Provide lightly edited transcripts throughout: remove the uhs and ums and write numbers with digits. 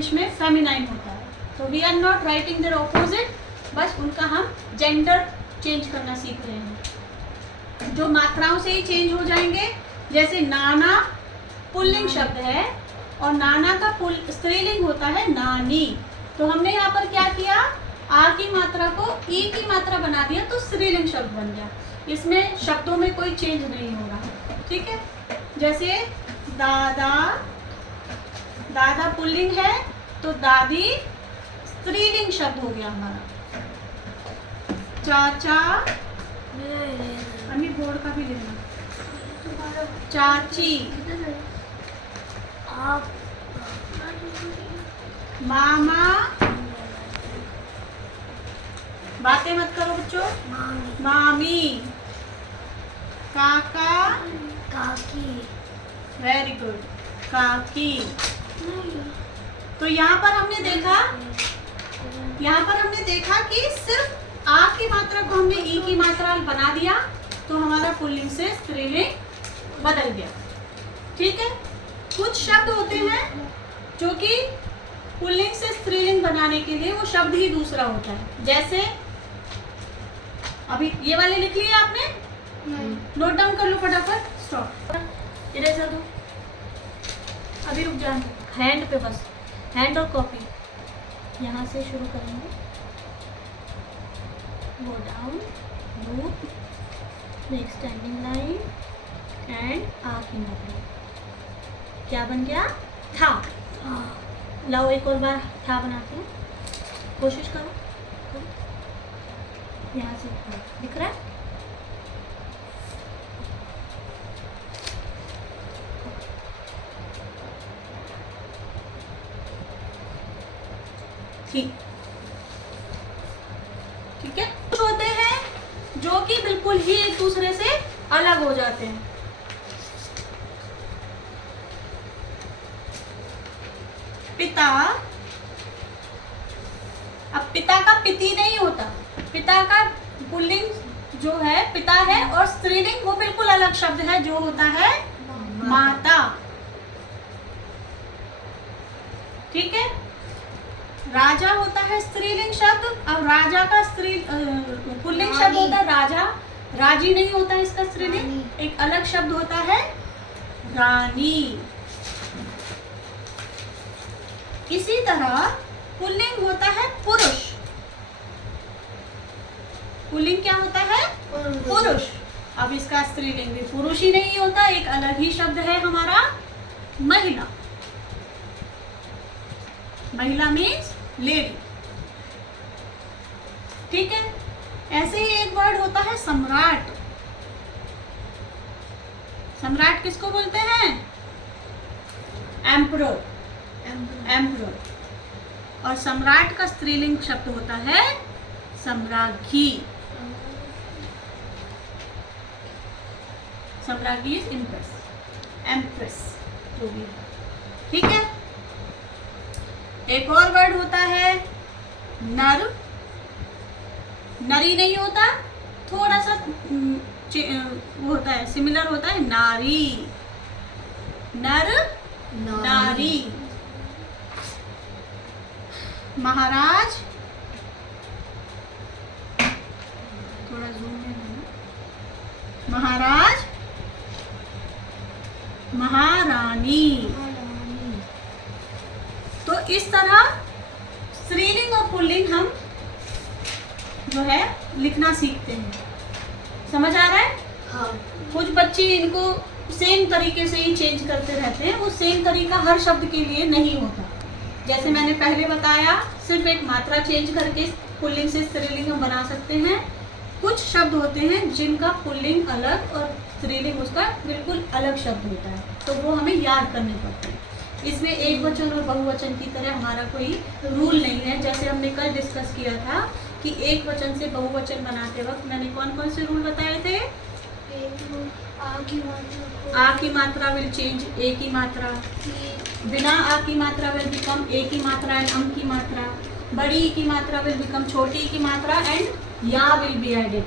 English में feminine होता है। तो we are not writing their opposite, बस उनका हम जेंडर चेंज करना सीख रहे हैं, जो मात्राओं से ही चेंज हो जाएंगे। जैसे नाना पुल्लिंग शब्द है और नाना का स्त्रीलिंग होता है नानी, तो हमने यहाँ पर क्या किया, आ की मात्रा को ई की मात्रा बना दिया तो स्त्रीलिंग शब्द बन गया। इसमें शब्दों में कोई चेंज नहीं हो रहा, ठीक है। जैसे दादा, दादा पुल्लिंग है तो दादी स्त्रीलिंग शब्द हो गया हमारा। चाचा, अन्य बोर्ड का भी लेना, चाची, मामा, बातें मत करो बच्चों, मामी, काका, काकी, वेरी गुड, काकी। तो यहाँ पर हमने देखा कि सिर्फ आ की मात्रा को हमने ई की मात्रा बना दिया तो हमारा पुल्लिंग से स्त्रीलिंग बदल गया, ठीक है। कुछ शब्द होते हैं जो कि पुल्लिंग से स्त्रीलिंग बनाने के लिए वो शब्द ही दूसरा होता है। जैसे अभी ये वाले लिख लिए आपने, नोट डाउन कर लो फटाफट। स्टॉप, इरेजर दो, अभी रुक जाए, हैंड पे बस, हैंड और कॉपी। यहाँ से शुरू करेंगे, go down, loop, next standing line and आ की मात्रा। क्या बन गया, था। लाओ एक और बार था बनाते हैं, कोशिश करो। यहाँ से दिख रहा है, ठीक है। कुछ होते हैं जो कि बिल्कुल ही एक दूसरे से अलग हो जाते हैं। पिता, अब पिता का पिति नहीं होता, पिता का पुल्लिंग जो है पिता है और स्त्रीलिंग वो बिल्कुल अलग शब्द है जो होता है माता, ठीक है। राजा होता है स्त्रीलिंग शब्द, अब राजा का पुल्लिंग शब्द होता है राजा, राजी नहीं होता है इसका स्त्रीलिंग, एक अलग शब्द होता है रानी। इसी तरह पुल्लिंग होता है पुरुष, पुल्लिंग क्या होता है, पुरुष। अब इसका स्त्रीलिंग भी पुरुष ही नहीं होता, एक अलग ही शब्द है हमारा महिला, महिला मीन्स लेडी, ठीक है। ऐसे ही एक वर्ड होता है सम्राट, सम्राट किसको बोलते हैं, एम्परर, एम्परर। और सम्राट का स्त्रीलिंग शब्द होता है सम्राज्ञी, सम्राज्ञी इज इम्प्रेस, एम्प्रेस जो भी है, ठीक है। एक और वर्ड होता है नर, नरी नहीं होता, थोड़ा सा वो होता है, सिमिलर होता है नारी, नर, नारी। महाराज, थोड़ा जूम में लेना, महाराज, महारानी। तो इस तरह स्त्रीलिंग और पुल्लिंग हम जो है लिखना सीखते हैं, समझ आ रहा है। हाँ। कुछ बच्चे इनको सेम तरीके से ही चेंज करते रहते हैं, वो सेम तरीका हर शब्द के लिए नहीं होता। जैसे मैंने पहले बताया, सिर्फ एक मात्रा चेंज करके पुल्लिंग से स्त्रीलिंग हम बना सकते हैं। कुछ शब्द होते हैं जिनका पुल्लिंग अलग और स्त्रीलिंग उसका बिल्कुल अलग शब्द होता है, तो वो हमें याद करने पड़ते हैं। इसमें एक वचन और बहुवचन की तरह हमारा कोई रूल नहीं है। जैसे हमने कल डिस्कस किया था कि एक वचन से बहुवचन बनाते वक्त मैंने कौन कौन से रूल बताए थे। आ की मात्रा विल चेंज ए की मात्रा, बिना आ की मात्रा विल बिकम ए की मात्रा एंड अम की मात्रा, बड़ी की मात्रा विल बिकम छोटी की मात्रा एंड या विल बी एडेड,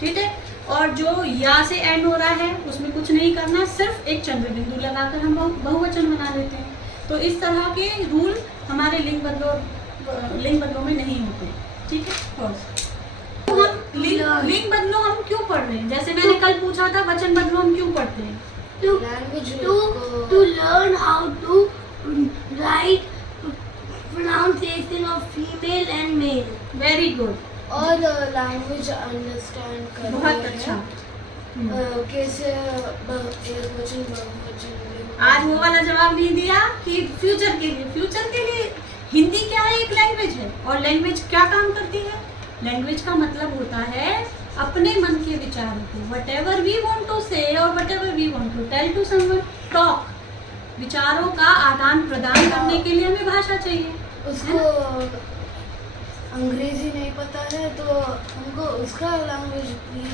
ठीक है। और जो या से एंड हो रहा है उसमें कुछ नहीं करना, सिर्फ एक चंद्र बिंदु लगाकर हम बहुवचन बना लेते हैं। तो इस तरह के रूल हमारे सारे लिंग बदलों में नहीं होते। ठीक है, फर्स्ट तो हम लिंग बदलो हम क्यों पढ़ रहे हैं? जैसे मैंने कल पूछा था, वचन बदलो हम क्यों पढ़ते हैं? to learn how to write pronunciation of female and male. Very good, और लैंग्वेज अंडरस्टैंड कर बहुत अच्छा। कैसे एकवचन बहुवचन। आज वो वाला जवाब नहीं दिया कि फ्यूचर के लिए हिंदी क्या है? एक लैंग्वेज है। और लैंग्वेज क्या काम करती है? लैंग्वेज का मतलब होता है अपने मन के विचारों को, whatever we want to say और whatever we want to tell to someone, talk, विचारों का आदान प्रदान करने के लिए हमें भाषा चाहिए। उसको अंग्रेजी नहीं पता है तो हमको उसका लैंग्वेज भी।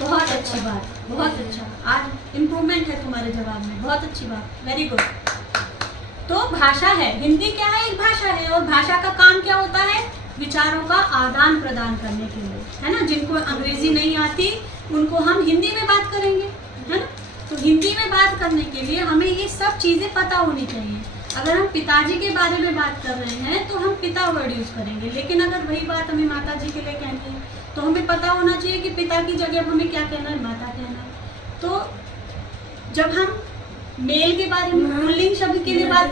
बहुत अच्छी बात, बहुत अच्छा। आज इम्प्रूवमेंट है तुम्हारे जवाब में, बहुत अच्छी बात, वेरी गुड। तो भाषा है, हिंदी क्या है? एक भाषा है। और भाषा का काम क्या होता है? विचारों का आदान प्रदान करने के लिए, है ना। जिनको अंग्रेजी नहीं आती उनको हम हिंदी में बात करेंगे, है ना। तो हिंदी में बात करने के लिए हमें ये सब चीज़ें पता होनी चाहिए। अगर हम पिताजी के बारे में बात कर रहे हैं तो हम पिता वर्ड यूज़ करेंगे, लेकिन अगर वही बात हमें माता जी के लिए कहनी है तो हमें पता होना चाहिए कि पिता की जगह हमें क्या कहना है, माता कहना है। तो जब हम मेल के बारे में पुल्लिंग शब्द के लिए बात